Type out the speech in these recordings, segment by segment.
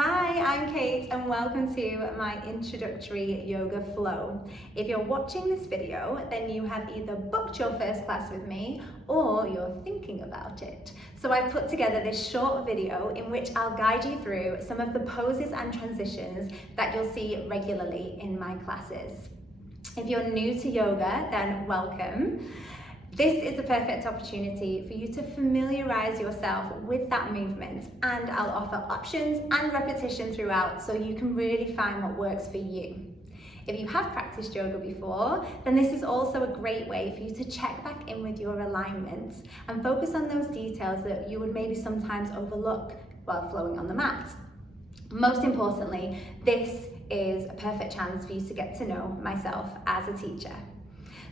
Hi, I'm Kate and welcome to my introductory yoga flow. If you're watching this video, then you have either booked your first class with me or you're thinking about it. So I've put together this short video in which I'll guide you through some of the poses and transitions that you'll see regularly in my classes. If you're new to yoga, then welcome. This is the perfect opportunity for you to familiarize yourself with that movement, and I'll offer options and repetition throughout so you can really find what works for you. If you have practiced yoga before, then this is also a great way for you to check back in with your alignment and focus on those details that you would maybe sometimes overlook while flowing on the mat. Most importantly, this is a perfect chance for you to get to know myself as a teacher.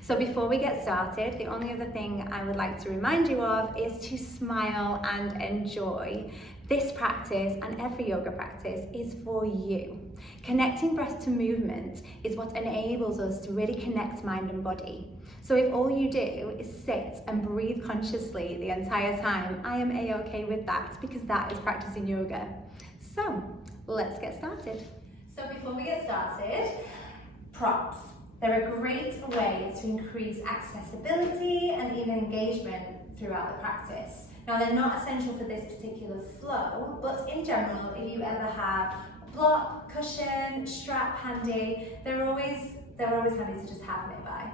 So before we get started, the only other thing I would like to remind you of is to smile and enjoy. This practice and every yoga practice is for you. Connecting breath to movement is what enables us to really connect mind and body. So if all you do is sit and breathe consciously the entire time, I am a-okay with that because that is practicing yoga. So let's get started. So before we get started, props. They're a great way to increase accessibility and even engagement throughout the practice. Now, they're not essential for this particular flow, but in general, if you ever have a block, cushion, strap handy, they're always handy to just have nearby.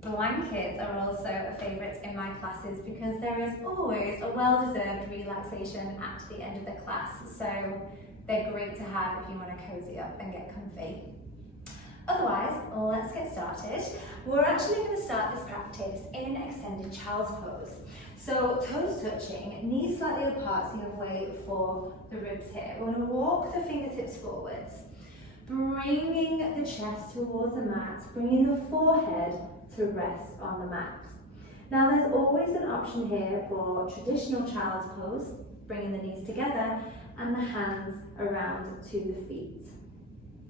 Blankets are also a favourite in my classes because there is always a well-deserved relaxation at the end of the class, so they're great to have if you want to cozy up and get comfy. Otherwise, let's get started. We're actually going to start this practice in extended child's pose. So toes touching, knees slightly apart so you have weight for the ribs here. We're going to walk the fingertips forwards, bringing the chest towards the mat, bringing the forehead to rest on the mat. Now there's always an option here for traditional child's pose, bringing the knees together and the hands around to the feet.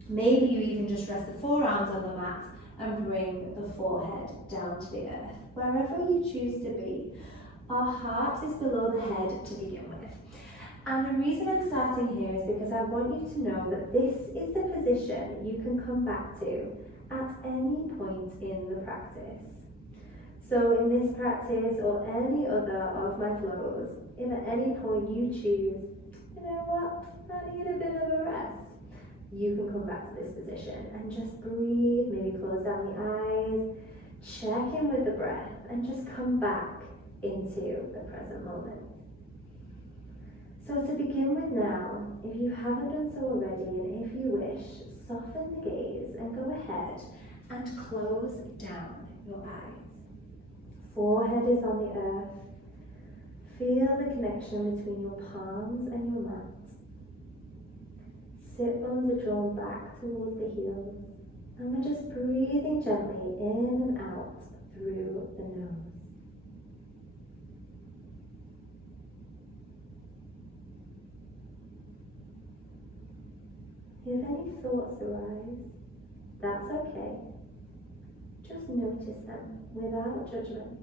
Maybe you even just rest the forearms on the mat and bring the forehead down to the earth. Wherever you choose to be, our heart is below the head to begin with. And the reason I'm starting here is because I want you to know that this is the position you can come back to at any point in the practice. So in this practice or any other of my flows, if at any point you choose, you know what, I need a bit of a rest, you can come back to this position and just breathe, maybe close down the eyes, check in with the breath and just come back into the present moment. So to begin with now, if you haven't done so already and if you wish, soften the gaze and go ahead and close down your eyes. Forehead is on the earth. Feel the connection between your palms and your mat. Sit bones are drawn back towards the heels, and we're just breathing gently in and out through the nose. If any thoughts arise, that's okay. Just notice them without judgment.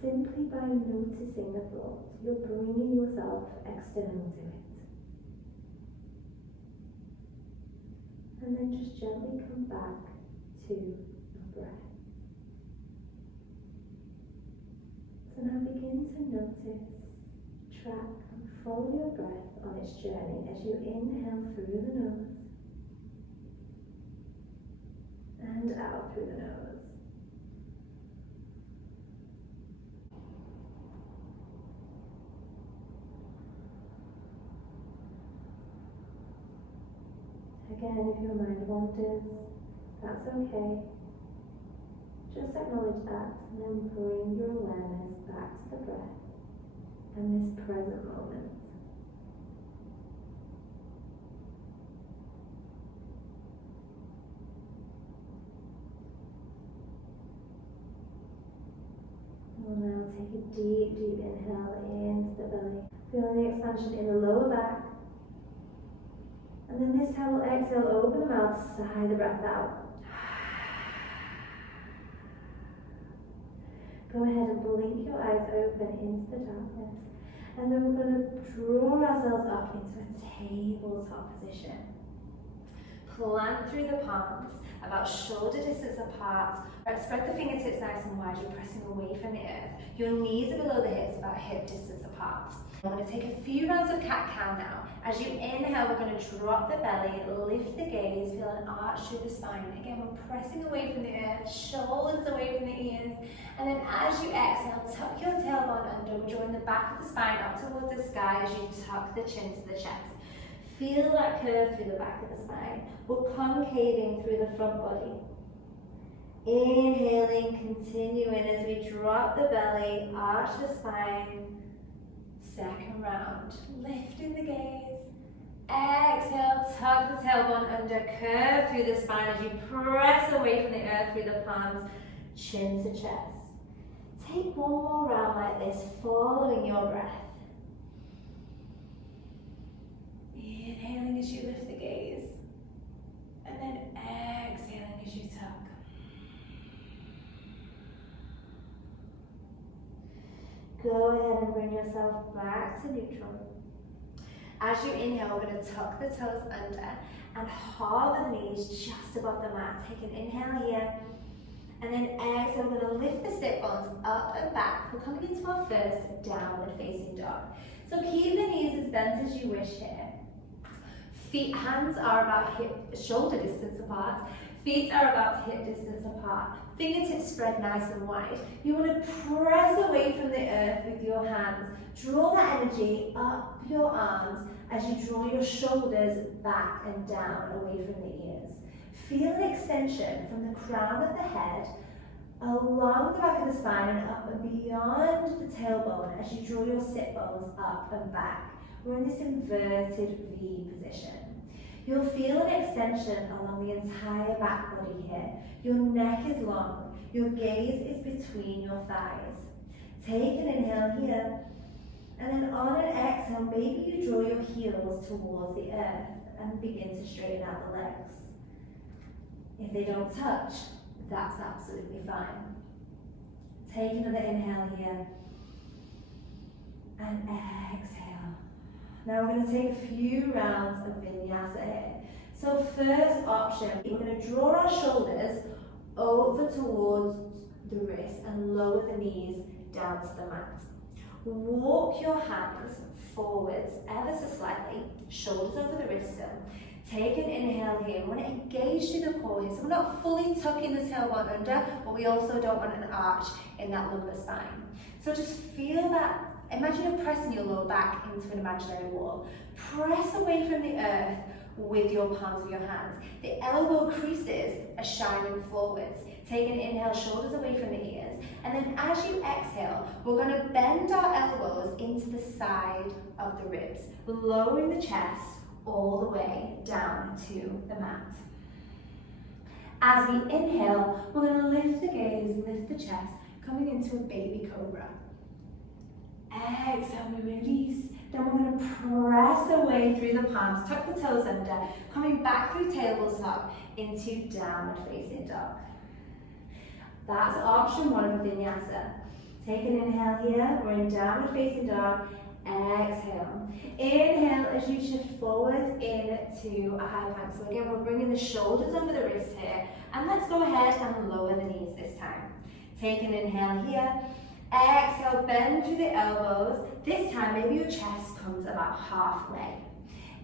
Simply by noticing the thought, you're bringing yourself external to it. And then just gently come back to your breath. So now begin to notice, track and follow your breath on its journey as you inhale through the nose and out through the nose. Again, if your mind wanders, that's okay. Just acknowledge that and then bring your awareness back to the breath and this present moment. We'll now take a deep, deep inhale into the belly. Feel the expansion in the lower back. And then this time we'll exhale, open the mouth, sigh the breath out. Go ahead and blink your eyes open into the darkness. And then we're going to draw ourselves up into a tabletop position. Plant through the palms, about shoulder distance apart. Spread the fingertips nice and wide, you're pressing away from the earth. Your knees are below the hips, about hip distance apart. We're going to take a few rounds of cat-cow now. As you inhale, we're going to drop the belly, lift the gaze, feel an arch through the spine. Again, we're pressing away from the earth, shoulders away from the ears. And then as you exhale, tuck your tailbone under. We're drawing the back of the spine up towards the sky as you tuck the chin to the chest. Feel that curve through the back of the spine. We're concaving through the front body. Inhaling, continuing as we drop the belly, arch the spine. Second round, lifting the gaze. Exhale, tuck the tailbone under, curve through the spine as you press away from the earth through the palms, chin to chest. Take one more round like this, following your breath. Inhaling as you lift the gaze, and then exhaling as you tuck. Go ahead and bring yourself back to neutral. As you inhale, we're going to tuck the toes under and hover the knees just above the mat. Take an inhale here, and then exhale, we're going to lift the sit bones up and back. We're coming into our first downward facing dog. So keep the knees as bent as you wish here. Hands are about shoulder distance apart. Feet are about hip distance apart. Fingertips spread nice and wide. You want to press away from the earth with your hands. Draw that energy up your arms as you draw your shoulders back and down away from the ears. Feel an extension from the crown of the head along the back of the spine and up and beyond the tailbone as you draw your sit bones up and back. We're in this inverted V position. You'll feel an extension along the entire back body here. Your neck is long. Your gaze is between your thighs. Take an inhale here. And then on an exhale, maybe you draw your heels towards the earth and begin to straighten out the legs. If they don't touch, that's absolutely fine. Take another inhale here. And exhale. Now we're going to take a few rounds of Vinyasa here. So first option, we're going to draw our shoulders over towards the wrists and lower the knees down to the mat. Walk your hands forwards ever so slightly, shoulders over the wrist still. Take an inhale here. We want to engage through the core here. So we're not fully tucking the tailbone under, but we also don't want an arch in that lumbar spine. So just feel that. Imagine you're pressing your lower back into an imaginary wall. Press away from the earth with your palms of your hands. The elbow creases are shining forwards. Take an inhale, shoulders away from the ears. And then as you exhale, we're going to bend our elbows into the side of the ribs, lowering the chest all the way down to the mat. As we inhale, we're going to lift the gaze, lift the chest, coming into a baby cobra. Exhale, we release. Then we're going to press away through the palms, tuck the toes under, coming back through tabletop into downward facing dog. That's option one of Vinyasa. Take an inhale here, we're in downward facing dog. Exhale. Inhale as you shift forwards into a high plank. So again, we're bringing the shoulders over the wrists here. And let's go ahead and lower the knees this time. Take an inhale here. Exhale, bend through the elbows. This time, maybe your chest comes about halfway.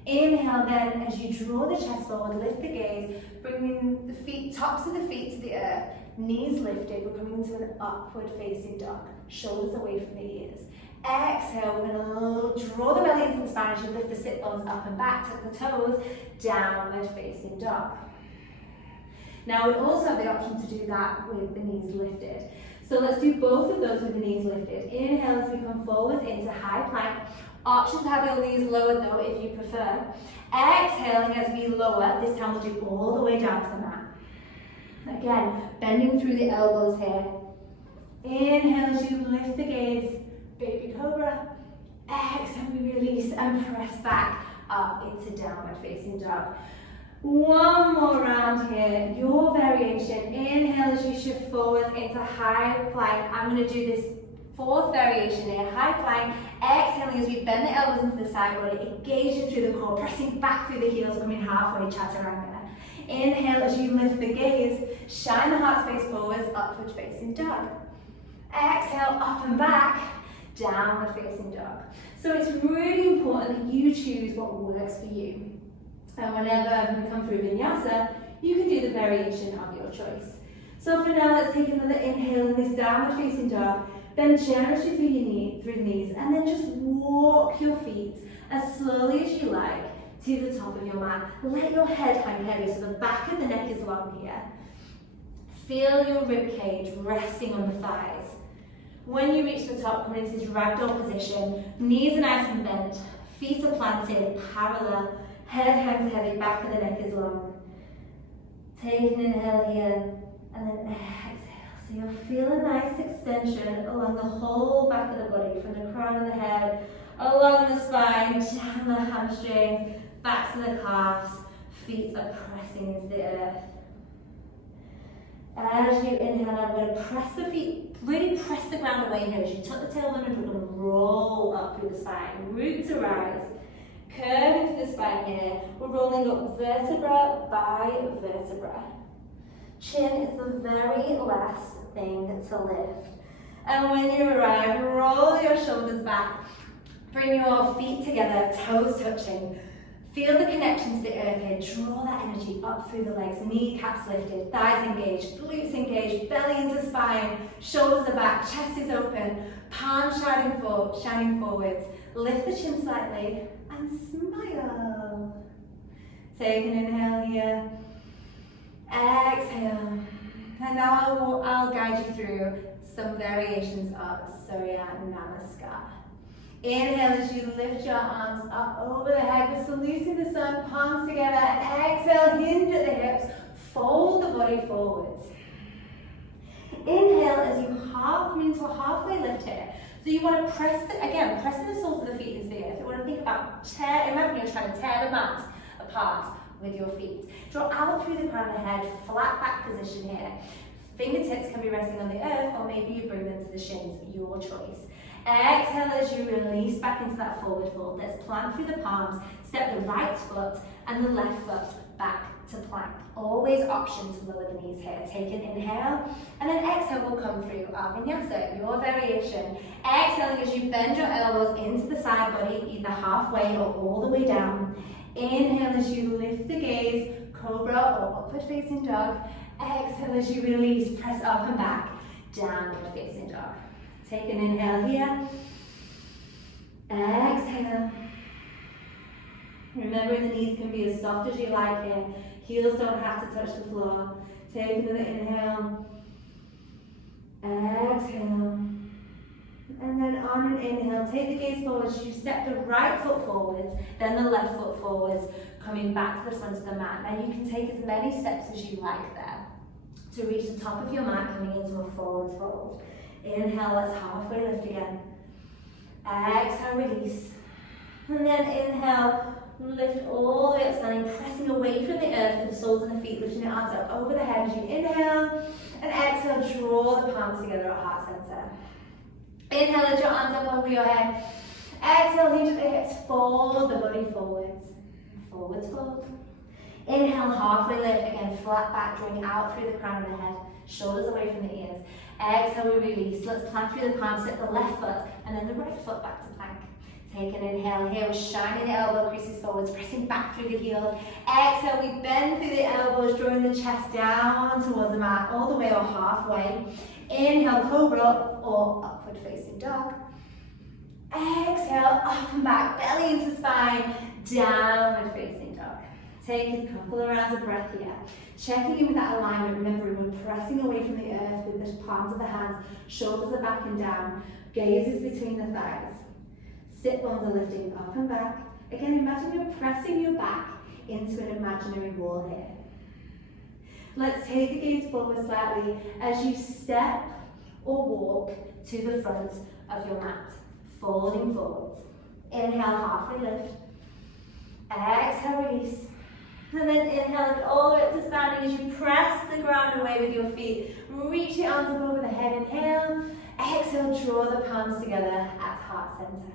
Inhale then, as you draw the chest forward, lift the gaze, bringing the feet, tops of the feet to the earth, knees lifted. We're coming into an upward facing dog, shoulders away from the ears. Exhale, we're going to draw the belly into the spine as you lift the sit bones up and back, tuck the toes, downward facing dog. Now we also have the option to do that with the knees lifted. So let's do both of those with the knees lifted. Inhale as we come forward into high plank. Option to have your knees lowered though if you prefer. Exhaling as we lower, this time we'll do all the way down to the mat. Again, bending through the elbows here. Inhale as you lift the gaze, baby cobra. Exhale, we release and press back up into downward facing dog. One more round here, your variation. Inhale as you shift forward into high plank. I'm going to do this Fourth variation here, high plank. Exhaling as we bend the elbows into the side body, engaging through the core, pressing back through the heels, coming halfway, chaturanga. Inhale as you lift the gaze, shine the heart space forwards, upward facing dog. Exhale, up and back, downward facing dog. So it's really important that you choose what works for you. And whenever we come through Vinyasa, you can do the variation of your choice. So for now, let's take another inhale in this downward facing dog. Bend generously through the knees, and then just walk your feet as slowly as you like to the top of your mat. Let your head hang heavy so the back of the neck is long here. Feel your rib cage resting on the thighs. When you reach the top, come into this ragdoll position. Knees are nice and bent, feet are planted, parallel, head hangs heavy, back of the neck is long. Take an inhale here, and then exhale. So you'll feel a nice extension along the whole back of the body, from the crown of the head, along the spine, down the hamstrings, back to the calves, feet are pressing into the earth. As you inhale, I'm going to press the feet, really press the ground away here. As you tuck the tailbone and we're going to roll up through the spine, root to rise, curving through the spine here. We're rolling up vertebra by vertebra. Chin is the very last thing to lift. And when you arrive, roll your shoulders back. Bring your feet together, toes touching. Feel the connection to the earth here. Draw that energy up through the legs. Kneecaps lifted, thighs engaged, glutes engaged, belly into spine, shoulders are back, chest is open, palms shining forwards. Lift the chin slightly and smile. Take an inhale here. Exhale. And now I'll guide you through some variations of Surya Namaskar. Inhale as you lift your arms up over the head. We're saluting the sun, palms together. Exhale, hinge at the hips. Fold the body forwards. Inhale as you come into a halfway lift here. So you want to pressing the soles of the feet into the earth. You want to think about imagine you're trying to tear the mat apart with your feet. Draw out through the crown of the head, flat back position here. Fingertips can be resting on the earth, or maybe you bring them to the shins, your choice. Exhale as you release back into that forward fold. Let's plant through the palms, step the right foot and the left foot back to plank. Always option to lower the knees here. Take an inhale, and then exhale will come through our Vinyasa, your variation. Exhaling as you bend your elbows into the side body, either halfway or all the way down. Inhale as you lift the gaze, cobra or upward facing dog. Exhale as you release, press up and back, downward facing dog. Take an inhale here. Exhale. Remember, the knees can be as soft as you like here. Heels don't have to touch the floor. Take another inhale. Exhale. And then on an inhale, take the gaze forwards. You step the right foot forwards, then the left foot forwards, coming back to the front of the mat. Now you can take as many steps as you like there to reach the top of your mat, coming into a forward fold. Inhale, let's halfway lift again. Exhale, release. And then inhale, lift all the way up, standing, pressing away from the earth with the soles of the feet, lifting the arms up over the head as you inhale. And exhale, draw the palms together at heart center. Inhale, lift your arms up over your head. Exhale, hinge at the hips, fold the body forwards. Forwards fold. Inhale, halfway lift, again, flat back, drawing out through the crown of the head, shoulders away from the ears. Exhale, we release. Let's plant through the palms, step the left foot, and then the right foot back to plank. Take an inhale here, we're shining the elbow creases forwards, pressing back through the heels. Exhale, we bend through the elbows, drawing the chest down towards the mat, all the way or halfway. Inhale, cobra or upward facing dog. Exhale, up and back, belly into spine, downward facing dog. Take a couple of rounds of breath here. Checking in with that alignment, remembering we're pressing away from the earth with the palms of the hands, shoulders are back and down, gaze is between the thighs. Sit bones are lifting up and back. Again, imagine you're pressing your back into an imaginary wall here. Let's take the gaze forward slightly as you step or walk to the front of your mat, folding forward. Inhale, halfway lift. Exhale, release. And then inhale, lift all the way up to standing as you press the ground away with your feet. Reach the arms up over the head, inhale. Exhale, draw the palms together at heart center.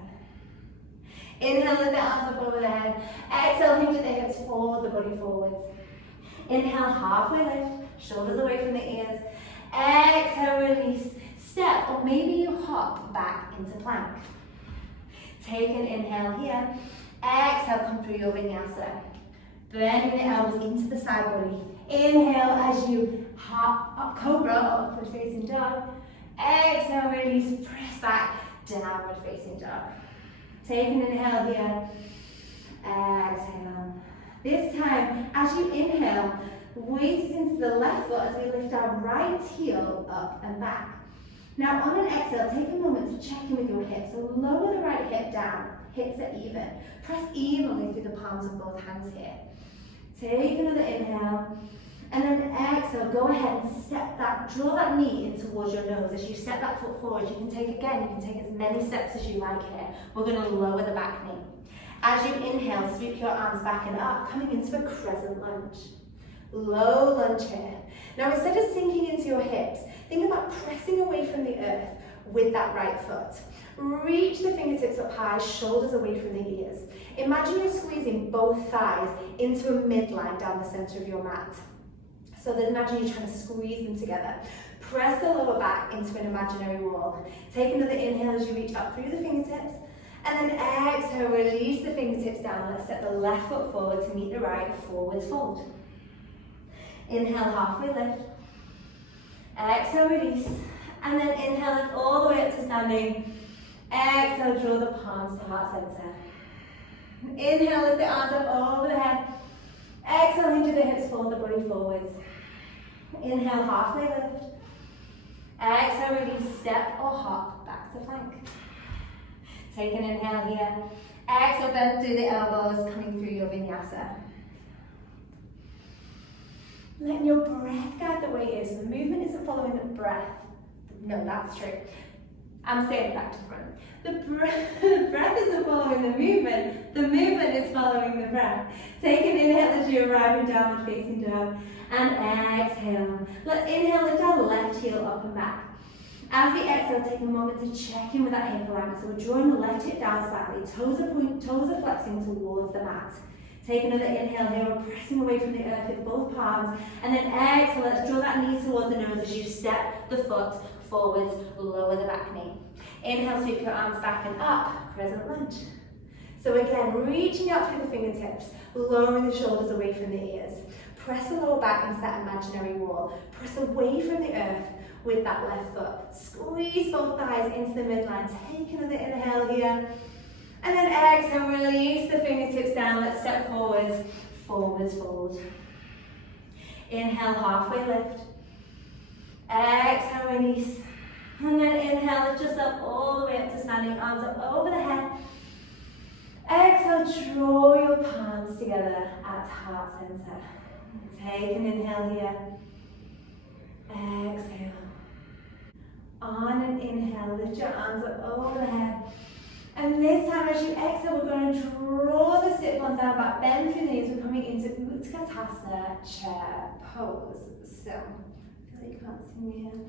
Inhale, lift the arms up over the head. Exhale, hinge at the hips, fold the body forwards. Inhale, halfway lift, shoulders away from the ears. Exhale, release, step, or maybe you hop back into plank. Take an inhale here. Exhale, come through your vinyasa. Bending the elbows into the side body. Inhale as you hop up, cobra, or upward facing dog. Exhale, release, press back, downward facing dog. Take an inhale here. Exhale. This time, as you inhale, weight is into the left foot as we lift our right heel up and back. Now on an exhale, take a moment to check in with your hips. So lower the right hip down, hips are even. Press evenly through the palms of both hands here. Take another inhale, and then exhale, go ahead and draw that knee in towards your nose. As you step that foot forward, you can take as many steps as you like here. We're gonna lower the back knee. As you inhale, sweep your arms back and up, coming into a crescent lunge. Low lunge here. Now instead of sinking into your hips, think about pressing away from the earth with that right foot. Reach the fingertips up high, shoulders away from the ears. Imagine you're squeezing both thighs into a midline down the center of your mat. So then imagine you're trying to squeeze them together. Press the lower back into an imaginary wall. Take another inhale as you reach up through the fingertips. And then exhale, release the fingertips down. Let's step the left foot forward to meet the right, forwards fold. Inhale, halfway lift. Exhale, release. And then inhale, lift all the way up to standing. Exhale, draw the palms to heart center. Inhale, lift the arms up over the head. Exhale, hinge at the hips, fold the body forwards. Inhale, halfway lift. Exhale, release, step or hop back to plank. Take an inhale here. Exhale, bend through the elbows, coming through your vinyasa. Letting your breath guide the way here. So the movement isn't following the breath. No, that's true. I'm saying it back to front. The breath isn't following the movement is following the breath. Take an inhale as you arrive in downward facing dog, and exhale. Let's inhale, lift our left heel up and back. As we exhale, take a moment to check in with that hip alignment. So we're drawing the left hip down slightly, toes are flexing towards the mat. Take another inhale here, we're pressing away from the earth with both palms, and then exhale, let's draw that knee towards the nose as you step the foot forwards, lower the back knee. Inhale, sweep your arms back and up, crescent lunge. So again, reaching out through the fingertips, lowering the shoulders away from the ears. Press the lower back into that imaginary wall. Press away from the earth with that left foot. Squeeze both thighs into the midline. Take another inhale here. And then exhale, release the fingertips down. Let's step forwards, forwards fold. Inhale, halfway lift. Exhale, release. And then inhale, lift yourself all the way up to standing, arms up over the head. Exhale, draw your palms together at heart center. Take an inhale here. Exhale. On an inhale, lift your arms up over the head. And this time as you exhale, we're going to draw the sit bones down back, bend through the knees. We're coming into Utkatasana chair pose. So, I feel like you can't see me here.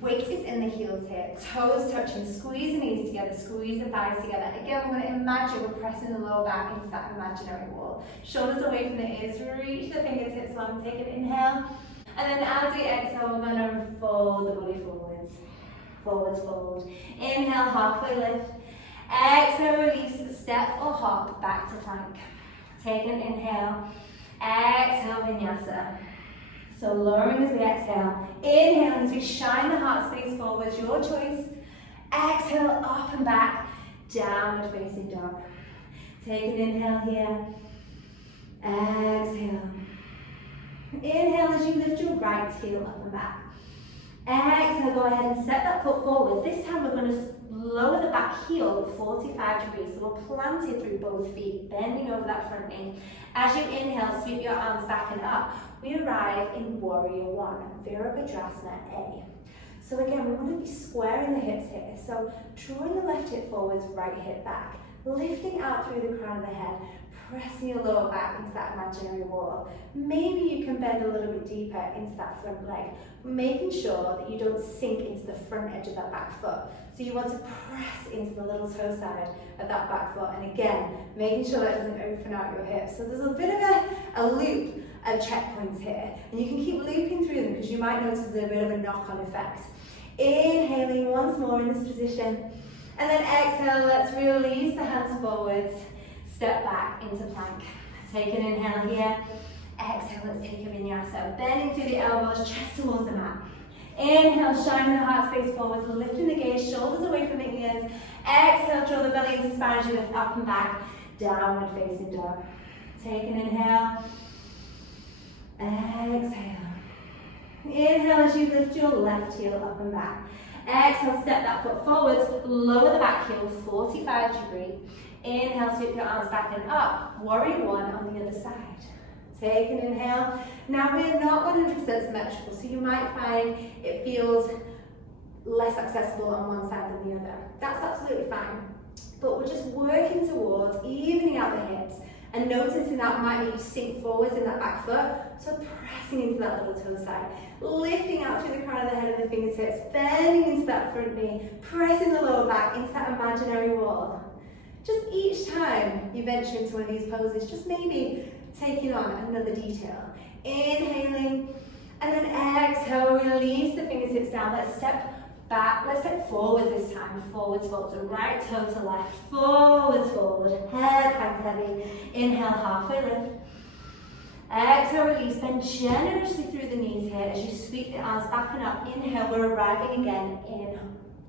Weight is in the heels here, toes touching, squeeze the knees together, squeeze the thighs together. Again, we're going to imagine we're pressing the lower back into that imaginary wall. Shoulders away from the ears, reach the fingertips long, take an inhale. And then as we exhale, we're going to fold the body forwards. Forwards fold. Inhale, halfway lift. Exhale, release, step or hop back to plank. Take an inhale. Exhale, vinyasa. So lowering as we exhale. Inhale as we shine the heart space forwards, your choice. Exhale, up and back, downward facing dog. Take an inhale here. Exhale. Inhale as you lift your right heel up and back. Exhale, go ahead and step that foot forward. This time we're going to lower the back heel 45 degrees. So we're planted through both feet, bending over that front knee. As you inhale, sweep your arms back and up. We arrive in Warrior One, Virabhadrasana A. So again, we want to be squaring the hips here. So drawing the left hip forwards, right hip back. Lifting out through the crown of the head. pressing your lower back into that imaginary wall. Maybe you can bend a little bit deeper into that front leg, making sure that you don't sink into the front edge of that back foot. So you want to press into the little toe side of that back foot, and again, making sure that doesn't open out your hips. So there's a bit of a loop of checkpoints here, and you can keep looping through them because you might notice there's a bit of a knock-on effect. Inhaling once more in this position, and then exhale, let's release the hands forwards, step back into plank. Take an inhale here, exhale, let's take a vinyasa, bending through the elbows, chest towards the mat. Inhale, shining the heart space forwards, lifting the gaze, shoulders away from the ears. Exhale, draw the belly into spine as you lift up and back, downward facing dog. Take an inhale, exhale. Inhale as you lift your left heel up and back. Exhale, step that foot forwards, lower the back heel 45 degrees. Inhale, sweep your arms back and up. Warrior one on the other side. Take an inhale. Now we're not 100% symmetrical, so you might find it feels less accessible on one side than the other. That's absolutely fine. But we're just working towards evening out the hips and noticing that might make you sink forwards in that back foot. So pressing into that little toe side, lifting out through the crown of the head and the fingertips, bending into that front knee, pressing the lower back into that imaginary wall. Just each time you venture into one of these poses, just maybe taking on another detail. Inhaling, and then exhale, release the fingertips down. Let's step back, let's step forward this time. Forwards, fold, so right toe to left. Forwards, forward, head hands heavy. Inhale, halfway lift. Exhale, release, bend generously through the knees here as you sweep the arms back and up. Inhale, we're arriving again in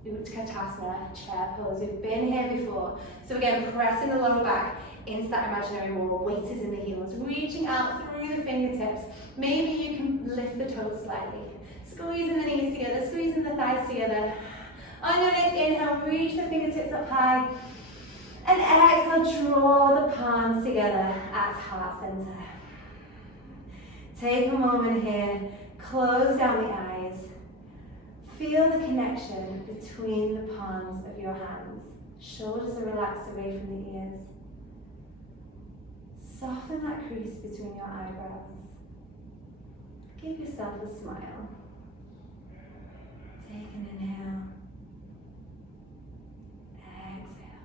Utkatasana, chair pose. We've been here before. So again, pressing the lower back into that imaginary wall. Weight is in the heels. Reaching out through the fingertips. Maybe you can lift the toes slightly. Squeezing the knees together, squeezing the thighs together. On your next inhale, reach the fingertips up high. And exhale, draw the palms together at heart center. Take a moment here, close down the eyes. Feel the connection between the palms of your hands. Shoulders are relaxed away from the ears. Soften that crease between your eyebrows. Give yourself a smile. Take an inhale. Exhale.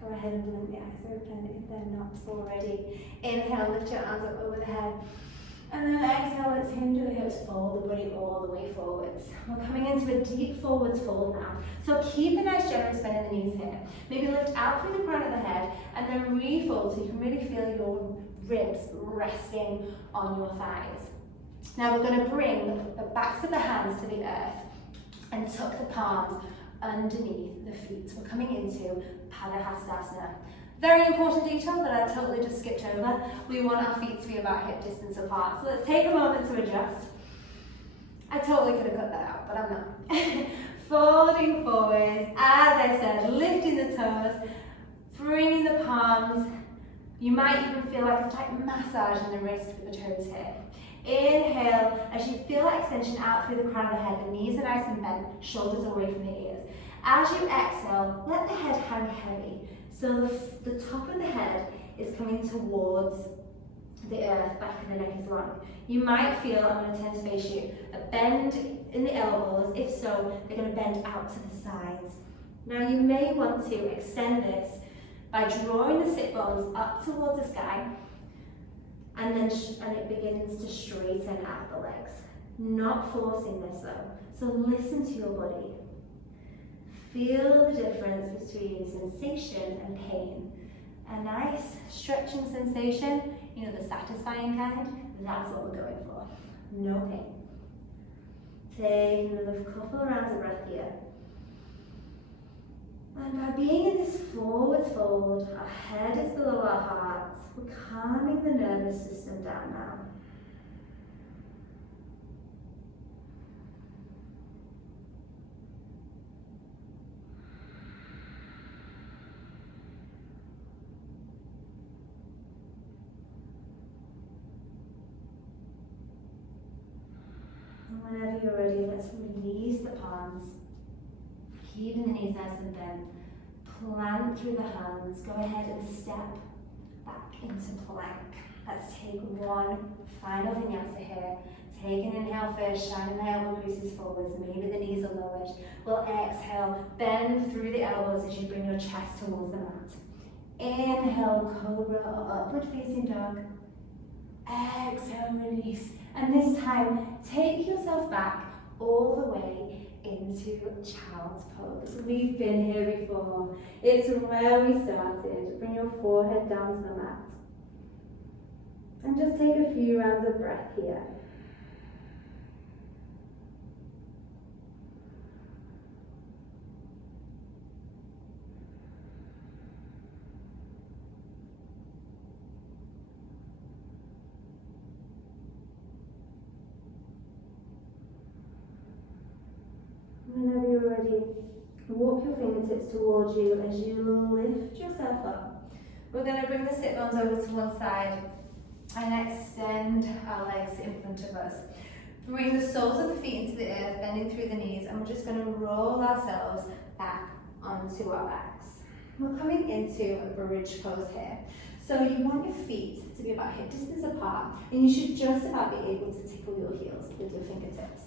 Go ahead and blink the eyes open if they're not already. Inhale, lift your arms up over the head. And then exhale, let's hinge the hips, fold the body all the way forwards. We're coming into a deep forwards fold now. So keep a nice generous bend in the knees here. Maybe lift out through the crown of the head and then refold so you can really feel your ribs resting on your thighs. Now we're going to bring the backs of the hands to the earth and tuck the palms underneath the feet. We're coming into Palahastasana. Very important detail that I totally just skipped over. We want our feet to be about hip distance apart. So let's take a moment to adjust. I totally could have cut that out, but I'm not. Folding forwards, as I said, lifting the toes, bringing the palms. You might even feel like a slight massage in the wrist with the toes here. Inhale, as you feel that extension out through the crown of the head, the knees are nice and bent, shoulders away from the ears. As you exhale, let the head hang heavy. So the top of the head is coming towards the earth, back of the neck is long. You might feel, I'm going to turn to face you, a bend in the elbows. If so, they're going to bend out to the sides. Now you may want to extend this by drawing the sit bones up towards the sky, and then it begins to straighten out the legs. Not forcing this though. So listen to your body. Feel the difference between sensation and pain. A nice stretching sensation, you know, the satisfying kind, that's what we're going for. No pain. Take another couple of rounds of breath here. And by being in this forward fold, our head is below our heart, we're calming the nervous system down now. And whenever you're ready, let's release the palms. Keeping the knees nice and bent. plant through the hands. Go ahead and step back into plank. Let's take one final vinyasa here. Take an inhale first, shining the elbow creases forwards, maybe the knees are lowered. We'll exhale, bend through the elbows as you bring your chest towards the mat. Inhale, cobra or upward facing dog. Exhale, release. And this time, take yourself back all the way into child's pose. We've been here before. It's where we started. Bring your forehead down to the mat. And just take a few rounds of breath here. Whenever you're ready, walk your fingertips towards you as you lift yourself up. We're going to bring the sit bones over to one side and extend our legs in front of us. Bring the soles of the feet into the earth, bending through the knees, and we're just going to roll ourselves back onto our backs. We're coming into a bridge pose here. So you want your feet to be about hip distance apart, and you should just about be able to tickle your heels with your fingertips.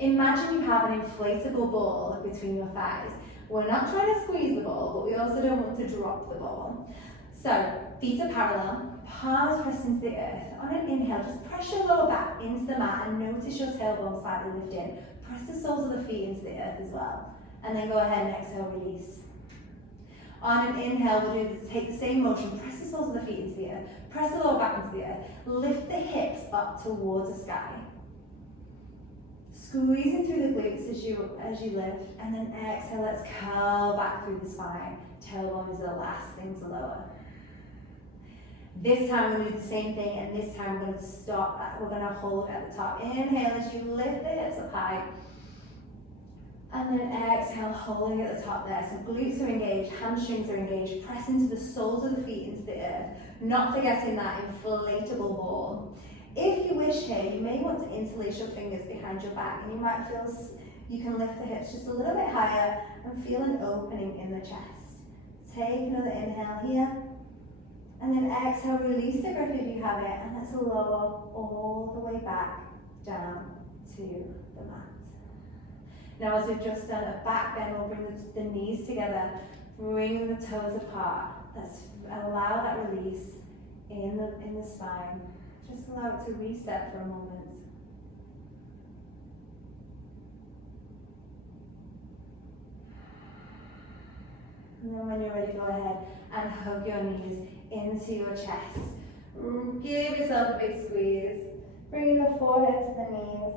Imagine you have an inflatable ball between your thighs. We're not trying to squeeze the ball, but we also don't want to drop the ball. So, feet are parallel, palms pressed into the earth. On an inhale, just press your lower back into the mat and notice your tailbone slightly lift in. Press the soles of the feet into the earth as well. And then go ahead and exhale, release. On an inhale, we'll take the same motion, press the soles of the feet into the earth, press the lower back into the earth, lift the hips up towards the sky. Squeezing through the glutes as you lift, and then exhale, let's curl back through the spine. Tailbone is the last thing to lower. This time we're going to do the same thing, and this time we're going to stop, we're going to hold at the top. Inhale as you lift the hips up high, and then exhale, holding at the top there. So glutes are engaged, hamstrings are engaged, press into the soles of the feet into the earth, not forgetting that inflatable ball. If you wish here, you may want to interlace your fingers behind your back, and you might feel you can lift the hips just a little bit higher and feel an opening in the chest. Take another inhale here, and then exhale, release the grip if you have it, and let's lower all the way back down to the mat. Now, as we've just done a back bend, we'll bring the knees together, bring the toes apart. Let's allow that release in the spine. Just allow it to reset for a moment. And then when you're ready, go ahead and hug your knees into your chest. Give yourself a big squeeze. Bring the forehead to the knees.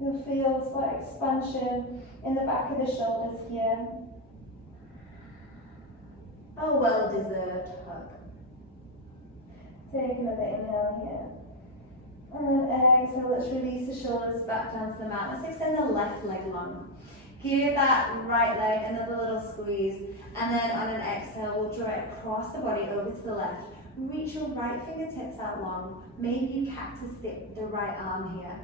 You'll feel a slight expansion in the back of the shoulders here. A well-deserved hug. Take another inhale here. And then exhale, let's release the shoulders back down to the mat. Let's extend the left leg long. Give that right leg another little squeeze. And then on an exhale, we'll draw it across the body over to the left. Reach your right fingertips out long. Maybe you cactus dip the right arm here.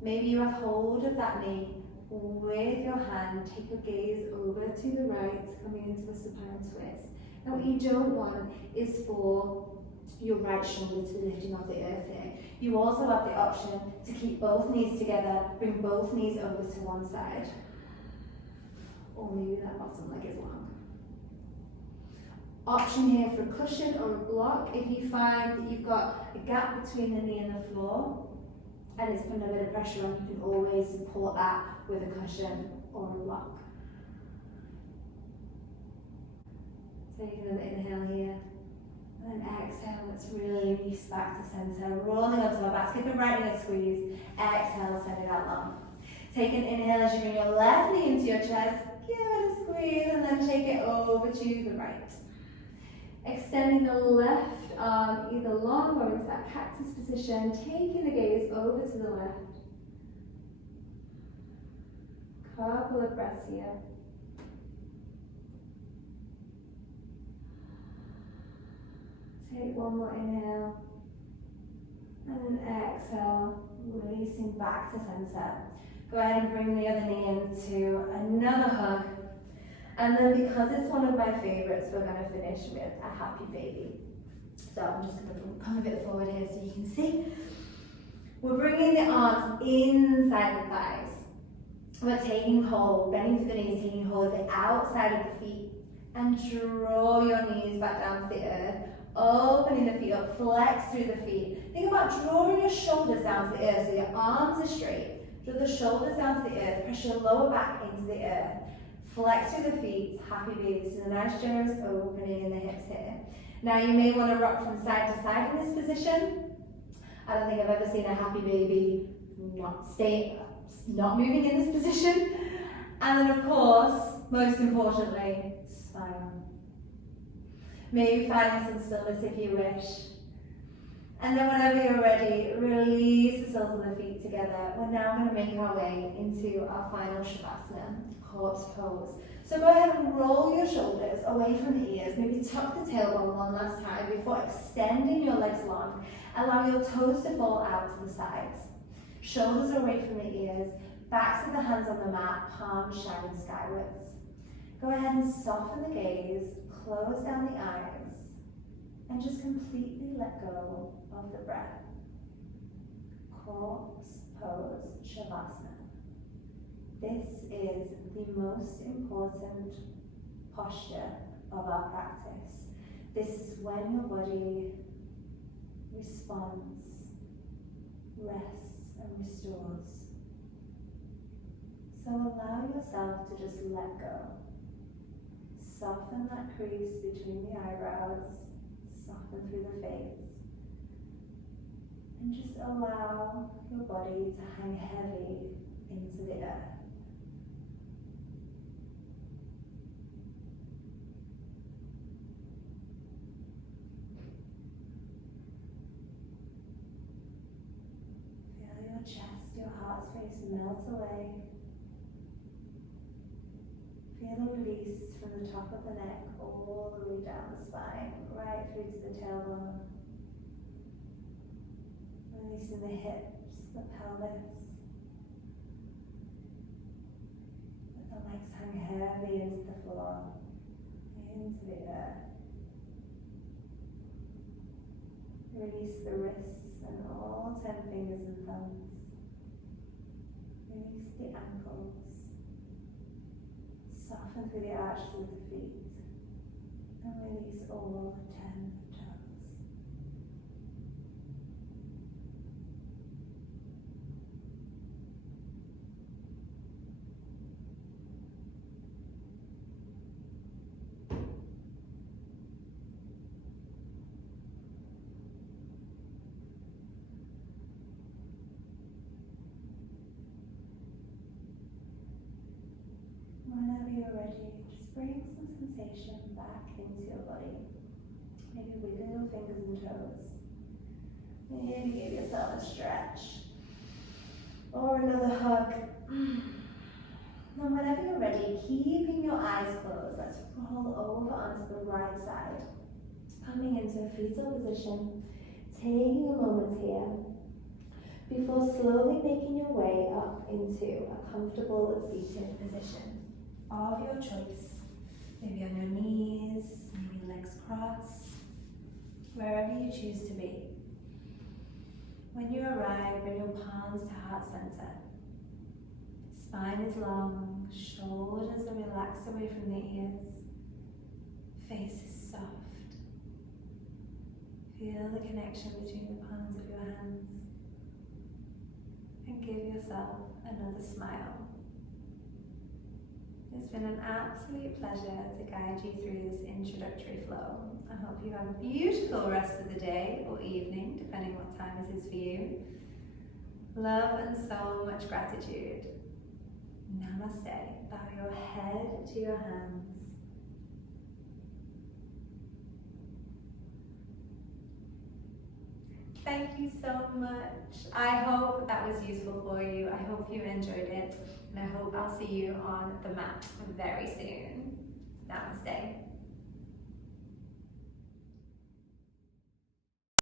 Maybe you have hold of that knee with your hand. Take your gaze over to the right, coming into the supine twist. Now what you don't want is for your right shoulder to be lifting off the earth here. You also have the option to keep both knees together, bring both knees over to one side. Or maybe that bottom leg is long. Option here for a cushion or a block. If you find that you've got a gap between the knee and the floor, and it's putting a bit of pressure on, you can always support that with a cushion or a block. Take another inhale here. And then exhale, let's release back to center, rolling onto our backs. Give the right knee a squeeze. Exhale, send it out long. Take an inhale as you bring your left knee into your chest. Give it a squeeze, and then take it over to the right. Extending the left arm either long or into that cactus position, taking the gaze over to the left. Couple of breaths here. Take one more inhale, and then exhale, releasing back to center. Go ahead and bring the other knee into another hug. And then because it's one of my favorites, we're going to finish with a happy baby. So I'm just going to come a bit forward here so you can see. We're bringing the arms inside the thighs. We're taking hold, bending through the knees, taking hold of the outside of the feet, and draw your knees back down to the earth, opening the feet up, flex through the feet. Think about drawing your shoulders down to the earth so your arms are straight. Draw the shoulders down to the earth, press your lower back into the earth. Flex through the feet, happy baby. So a nice generous opening in the hips here. Now you may want to rock from side to side in this position. I don't think I've ever seen a happy baby not moving in this position. And then of course, most importantly, smile. Maybe finding some stillness if you wish. And then whenever you're ready, release the soles of the feet together. We're now going to make our way into our final Shavasana, corpse pose. So go ahead and roll your shoulders away from the ears. Maybe tuck the tailbone one last time before extending your legs long. Allow your toes to fall out to the sides. Shoulders away from the ears, backs of the hands on the mat, palms shining skywards. Go ahead and soften the gaze, close down the eyes, and just completely let go of the breath. Corpse pose, Shavasana. This is the most important posture of our practice. This is when your body responds, rests, and restores. So allow yourself to just let go. Soften that crease between the eyebrows, soften through the face, and just allow your body to hang heavy into the earth. Feel your chest, your heart space melt away. Feel a release from the top of the neck all the way down the spine, right through to the tailbone. Releasing the hips, the pelvis. Let the legs hang heavy into the floor, into the earth. Release the wrists and all 10 fingers and thumbs. Release the ankles. Soften through the arches of the feet and release all 10 toes. Whenever you're ready, just bring some sensation back into your body. Maybe wiggle your fingers and toes. Maybe give yourself a stretch or another hug. Then whenever you're ready, keeping your eyes closed, let's roll over onto the right side. Coming into a fetal position, taking a moment here before slowly making your way up into a comfortable seated position of your choice. Maybe on your knees, maybe legs crossed, wherever you choose to be. When you arrive, bring your palms to heart center. Spine is long, shoulders are relaxed away from the ears. Face is soft. Feel the connection between the palms of your hands. And give yourself another smile. It's been an absolute pleasure to guide you through this introductory flow. I hope you have a beautiful rest of the day or evening, depending what time it is for you. Love and so much gratitude. Namaste. Bow your head to your hands. Thank you so much. I hope that was useful for you. I hope you enjoyed it. And I hope I'll see you on the mat very soon. Namaste.